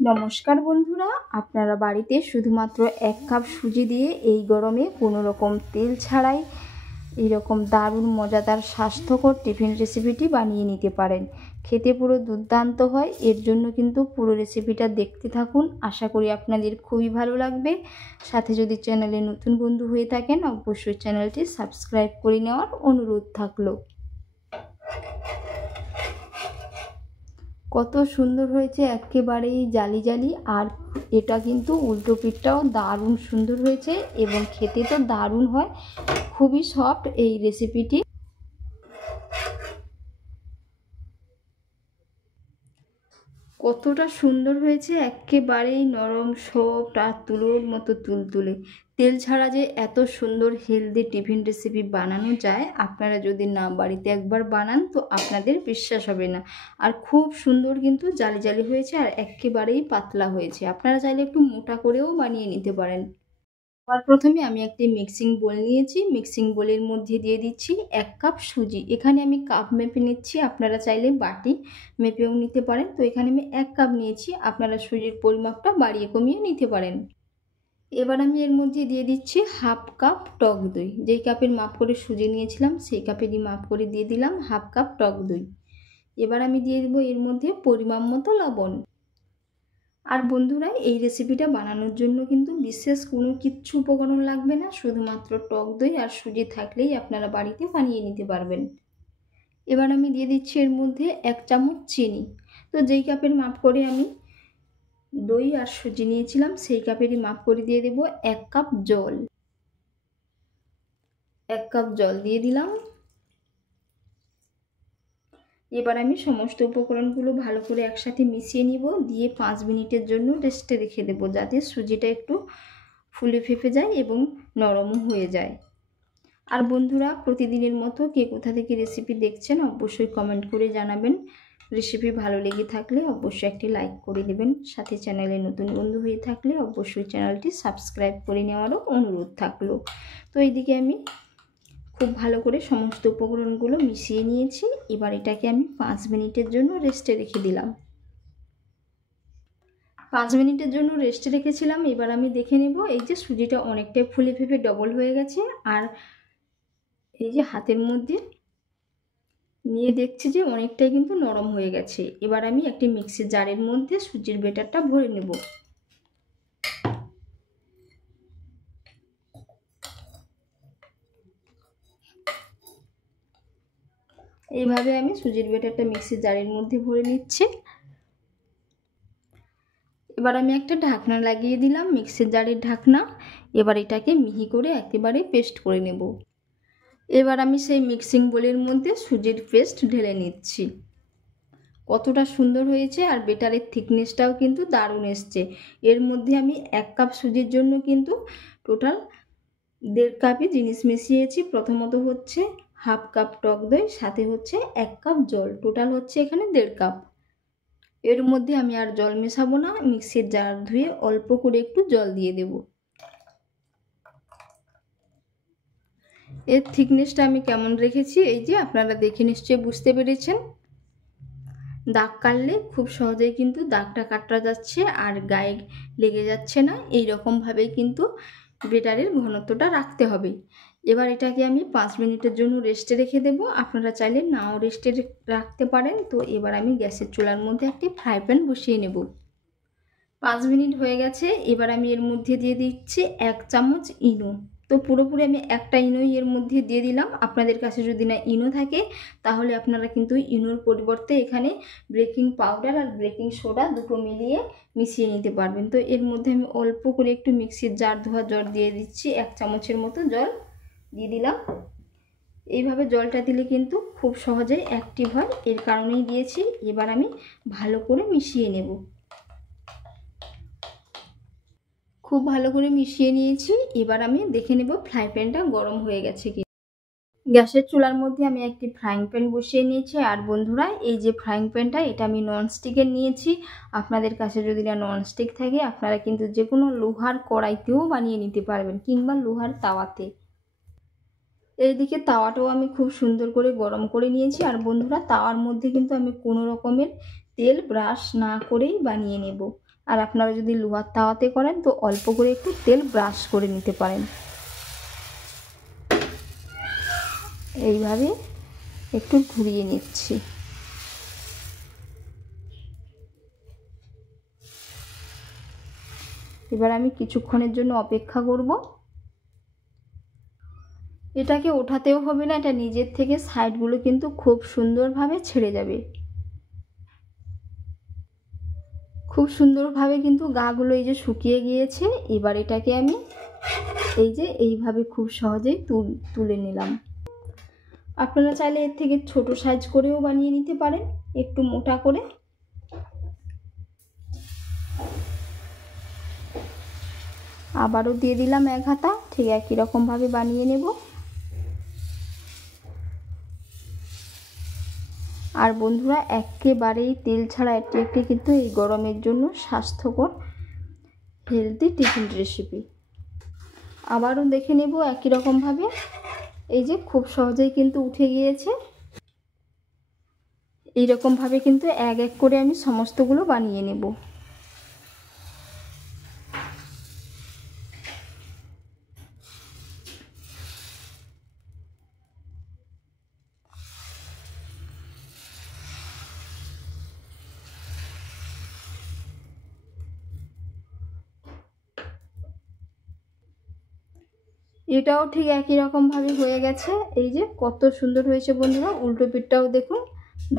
নমস্কার বন্ধুরা, আপনারা বাড়িতে শুধুমাত্র 1 কাপ সুজি দিয়ে এই গরমে কোনো রকম তেল ছাড়াই এইরকম দারুণ মজাদার স্বাস্থ্যকর টিফিন রেসিপিটি বানিয়ে নিতে পারেন। খেতে পুরো দুর্দান্ত হয়। এর জন্য কিন্তু পুরো রেসিপিটা দেখতে থাকুন, আশা করি আপনাদের খুবই ভালো লাগবে। সাথে যদি চ্যানেলে নতুন বন্ধু হয়ে থাকেন অবশ্যই চ্যানেলটি সাবস্ক্রাইব করে নেওয়ার অনুরোধ থাকলো। কত সুন্দর হয়েছে, একেবারেই জালি জালি। আর এটা কিন্তু উল্টো পিঠটাও দারুণ সুন্দর হয়েছে এবং খেতে তো দারুণ হয়, খুবই সফট এই রেসিপিটি। কতটা সুন্দর হয়েছে, একেবারেই নরম সফট আর তুলোর মতো তুলতুলে। তেল ছাড়া যে এত সুন্দর হেলদি টিফিন রেসিপি বানানো যায়, আপনারা যদি না বাড়িতে একবার বানান তো আপনাদের বিশ্বাস হবে না। আর খুব সুন্দর কিন্তু জালি জালি হয়েছে আর একেবারেই পাতলা হয়েছে। আপনারা চাইলে একটু মোটা করেও বানিয়ে নিতে পারেন। সবার প্রথমে আমি একটি মিক্সিং বোল নিয়েছি। মিক্সিং বোলের মধ্যে দিয়ে দিচ্ছি 1 কাপ সুজি। এখানে আমি কাপ মেপে নিচ্ছি, আপনারা চাইলে বাটি মেপেও নিতে পারেন। তো এখানে আমি 1 কাপ নিয়েছি, আপনারা সুজির পরিমাপটা বাড়িয়ে কমিয়ে নিতে পারেন। এবার আমি এর মধ্যে দিয়ে দিচ্ছি 1/2 কাপ টক দই। যেই কাপের মাপ করে সুজি নিয়েছিলাম সেই কাপেরই মাপ করে দিয়ে দিলাম 1/2 কাপ টক দই। এবার আমি দিয়ে দেবো এর মধ্যে পরিমাণ মতো লবণ। আর বন্ধুরা, এই রেসিপিটা বানানোর জন্য কিন্তু বিশেষ কোনো কিচ্ছু উপকরণ লাগবে না, শুধুমাত্র টক দই আর সুজি থাকলেই আপনারা বাড়িতে বানিয়ে নিতে পারবেন। এবার আমি দিয়ে দিচ্ছি এর মধ্যে 1 চামচ চিনি। তো যেই কাপের মাপ করে আমি দই আর সুজি নিয়েছিলাম সেই কাপেরই মাপ করে দিয়ে দেব 1 কাপ জল। 1 কাপ জল দিয়ে দিলাম। এবার আমি সমস্ত উপকরণগুলো ভালো করে একসাথে মিশিয়ে নিব, দিয়ে 5 মিনিটের জন্য রেস্টে রেখে দেবো, যাতে সুজিটা একটু ফুলে ফেপে যায় এবং নরমও হয়ে যায়। আর বন্ধুরা, প্রতিদিনের মতো কে কোথা থেকে রেসিপি দেখছেন অবশ্যই কমেন্ট করে জানাবেন। রেসিপি ভালো লেগে থাকলে অবশ্যই একটি লাইক করে দেবেন। সাথে চ্যানেলে নতুন বন্ধু হয়ে থাকলে অবশ্যই চ্যানেলটি সাবস্ক্রাইব করে নেওয়ারও অনুরোধ থাকলো। তো এইদিকে আমি খুব ভালো করে সমস্ত উপকরণগুলো মিশিয়ে নিয়েছি। এবার এটাকে আমি 5 মিনিটের জন্য রেস্টে রেখে দিলাম। 5 মিনিটের জন্য রেস্টে রেখেছিলাম। এবার আমি দেখে নেব, এই যে সুজিটা অনেকটাই ফুলে ফেপে ডবল হয়ে গেছে। আর এই যে হাতের মধ্যে নিয়ে দেখছি যে অনেকটাই কিন্তু নরম হয়ে গেছে। এবার আমি একটি মিক্সির জারের মধ্যে সুজির ব্যাটারটা ভরে নেব। এইভাবে আমি সুজির ব্যাটারটা মিক্সির জারের মধ্যে ভরে নিচ্ছি। এবার আমি একটা ঢাকনা লাগিয়ে দিলাম, মিক্সির জারের ঢাকনা। এবার এটাকে মিহি করে একেবারে পেস্ট করে নেব। এবার আমি সেই মিক্সিং বোলের মধ্যে সুজির পেস্ট ঢেলে নিচ্ছি। কতটা সুন্দর হয়েছে, আর বেটারের থিকনেসটাও কিন্তু দারুণ এসছে। এর মধ্যে আমি 1 কাপ সুজির জন্য কিন্তু টোটাল 1.5 কাপই জিনিস মিশিয়েছি। প্রথমত হচ্ছে 1/2 কাপ টক দই, সাথে হচ্ছে 1 কাপ জল, টোটাল হচ্ছে এখানে 1.5 কাপ। এর মধ্যে আমি আর জল মেশাবো না, মিক্সির জার ধুয়ে অল্প করে একটু জল দিয়ে দেব। এর থিকনেসটা আমি কেমন রেখেছি এই যে আপনারা দেখে নিশ্চয়ই বুঝতে পেরেছেন। দাগ কাটলে খুব সহজেই কিন্তু দাগটা কাটা যাচ্ছে আর গায়ে লেগে যাচ্ছে না। এই রকমভাবেই কিন্তু বেটারের ঘনত্বটা রাখতে হবে। এবার এটাকে আমি 5 মিনিটের জন্য রেস্টে রেখে দেব। আপনারা চাইলে নাও রেস্টে রাখতে পারেন। তো এবার আমি গ্যাসের চুলার মধ্যে একটি ফ্রাই প্যান বসিয়ে নেব। 5 মিনিট হয়ে গেছে। এবার আমি এর মধ্যে দিয়ে দিচ্ছি 1 চামচ ইনো। তো পুরোপুরি আমি একটা ইনোই এর মধ্যে দিয়ে দিলাম। আপনাদের কাছে যদি না ইনো থাকে তাহলে আপনারা কিন্তু ইনোর পরিবর্তে এখানে বেকিং পাউডার আর বেকিং সোডা দুটো মিলিয়ে মিশিয়ে নিতে পারবেন। তো এর মধ্যে আমি অল্প করে একটু মিক্সির জার ধোয়া জল দিয়ে দিচ্ছি, 1 চামচের মতো জল দিয়ে দিলাম। এইভাবে জলটা দিলে কিন্তু খুব সহজেই অ্যাক্টিভ হয়, এর কারণেই দিয়েছি। এবার আমি ভালো করে মিশিয়ে নেব। খুব ভালো করে মিশিয়ে নিয়েছি। এবার আমি দেখে নেব ফ্রাই প্যানটা গরম হয়ে গেছে কি। গ্যাসের চুলার মধ্যে আমি একটি ফ্রাইং প্যান বসিয়ে নিয়েছি। আর বন্ধুরা, এই যে ফ্রাইং প্যানটা এটা আমি ননস্টিকের নিয়েছি। আপনাদের কাছে যদি না ননস্টিক থাকে আপনারা কিন্তু যে কোনো লোহার কড়াইতেও বানিয়ে নিতে পারবেন, কিংবা লোহার তাওয়াতে। এইদিকে তাওয়াটাও আমি খুব সুন্দর করে গরম করে নিয়েছি। আর বন্ধুরা, তাওয়ার মধ্যে কিন্তু আমি কোনো রকমের তেল ব্রাশ না করেই বানিয়ে নেব। আর আপনারা যদি লোহার তাওয়াতে করেন তো অল্প করে একটু তেল ব্রাশ করে নিতে পারেন। এইভাবে একটু ঘুরিয়ে নিচ্ছি। এবার আমি কিছুক্ষণের জন্য অপেক্ষা করব। এটাকে ওঠাতেও হবে না, এটা নিজের থেকে সাইডগুলো কিন্তু খুব সুন্দরভাবে ছেড়ে যাবে। খুব সুন্দরভাবে কিন্তু গাগুলো এই যে শুকিয়ে গিয়েছে। এবার এটাকে আমি এই যে এইভাবে খুব সহজেই তুলে নিলাম। আপনারা চাইলে এর থেকে ছোট সাইজ করেও বানিয়ে নিতে পারেন, একটু মোটা করে। আবারও দিয়ে দিলাম এক হাতা, ঠিক একই রকমভাবে বানিয়ে নেব। আর বন্ধুরা, একেবারেই তেল ছাড়া এটি একটি কিন্তু এই গরমের জন্য স্বাস্থ্যকর হেলদি টিফিন রেসিপি। আবারও দেখে নেব একই রকমভাবে। এই যে খুব সহজেই কিন্তু উঠে গিয়েছে। এইরকমভাবে কিন্তু এক এক করে আমি সমস্তগুলো বানিয়ে নেব। এটাও ঠিক একই রকমভাবে হয়ে গেছে। এই যে কত সুন্দর হয়েছে বন্ধুরা। উল্টো পিঠটাও দেখুন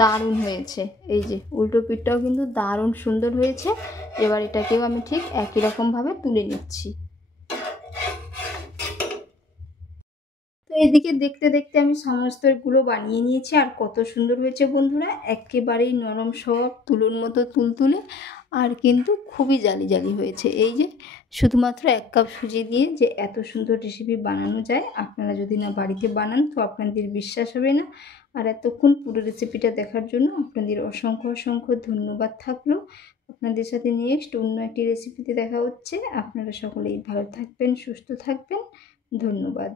দারুণ হয়েছে। এই যে উল্টো পিঠটাও কিন্তু দারুণ সুন্দর হয়েছে। এবার এটাকেও আমি ঠিক একই রকমভাবে তুলে নিচ্ছি। তো এদিকে দেখতে দেখতে আমি সমস্তগুলো বানিয়ে নিয়েছি। আর কত সুন্দর হয়েছে বন্ধুরা, একেবারেই নরম সব তুলোর মতো তুলতুলে, আর কিন্তু খুবই জালি জালি হয়েছে। এই যে শুধুমাত্র 1 কাপ সুজি দিয়ে যে এত সুন্দর রেসিপি বানানো যায়, আপনারা যদি না বাড়িতে বানান তো আপনাদের বিশ্বাস হবে না। আর এতক্ষণ পুরো রেসিপিটা দেখার জন্য আপনাদের অসংখ্য অসংখ্য ধন্যবাদ থাকলো। আপনাদের সাথে নেক্সট অন্য একটি রেসিপিতে দেখা হচ্ছে। আপনারা সকলেই ভালো থাকবেন, সুস্থ থাকবেন। ধন্যবাদ।